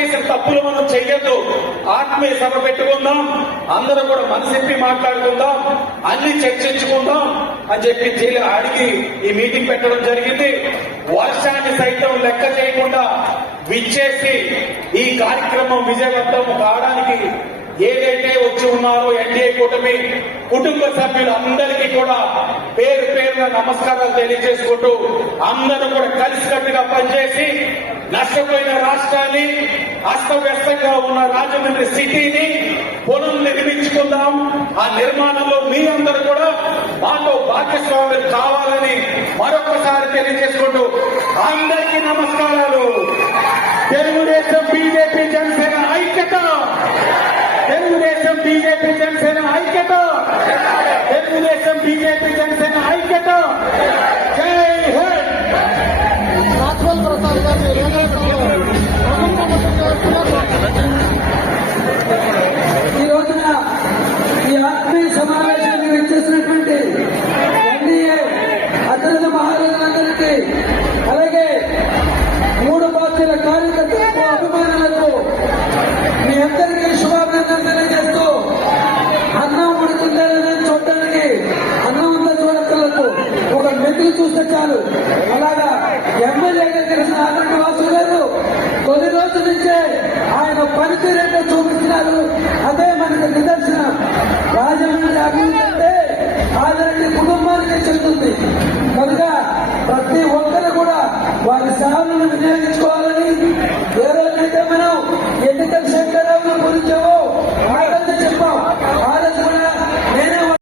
చేసిన తప్పులు మనం చెయ్యొద్దు ఆత్మీయ సభ పెట్టుకుందాం. అందరూ కూడా మనసెప్పి మాట్లాడుకుందాం. అన్ని చర్చించుకుందాం అని చెప్పి అడిగి ఈ మీటింగ్ పెట్టడం జరిగింది. వర్షాన్ని సైతం లెక్క చేయకుండా విచ్చేసి ఈ కార్యక్రమం విజయవంతం కావడానికి ఏదైతే వచ్చి ఉన్నారో ఎన్డీఏ కూటమి కుటుంబ సభ్యులు అందరికీ కూడా పేరు పేరున నమస్కారాలు తెలియజేసుకుంటూ అందరూ కూడా కలిసికట్టుగా పనిచేసి నష్టపోయిన రాష్ట్రాన్ని అస్తవ్యస్తంగా ఉన్న రాజమండ్రి సిటీని పునః నిర్మించుకుందాం. ఆ నిర్మాణంలో మీ అందరూ కూడా మాతో భాగ్యస్వాములు కావాలని మరొకసారి తెలియజేసుకుంటూ అందరికీ నమస్కారాలు. తెలుగుదేశం బీజేపీ జనసేన ఐక్యత! తెలుగుదేశం బీజేపీ జనసేన ఐక్యత! తెలుగుదేశం బీజేపీ జనసేన మహారాజులందరికీ అలాగే మూడు పార్టీల కార్యకర్తలకు అభిమానులకు మీ అందరికీ శుభాభినందనలు తెలియజేస్తూ అన్నం ఉడుకుందా లేదని చూడటానికి అన్నం ఉన్న చూడక్కర్లకు ఒక మెతుకు చూస్తే చాలు. అలాగా ఎమ్మెల్యేగా తెలిసిన ఆనంద వాసు గారు తొలి రోజు నుంచే ఆయన పనితీరేటో చూపిస్తున్నారు. అదే మనకు నిదర్శనం. రాజమండ్రి అభివృద్ధి అంటే ఆదరణ కుటుంబానికి చెందుతుంది కనుక ప్రతి ఒక్కరు కూడా వారి సహాయం వినియోగించుకోవాలని ఏ రోజైతే మనం ఎన్ని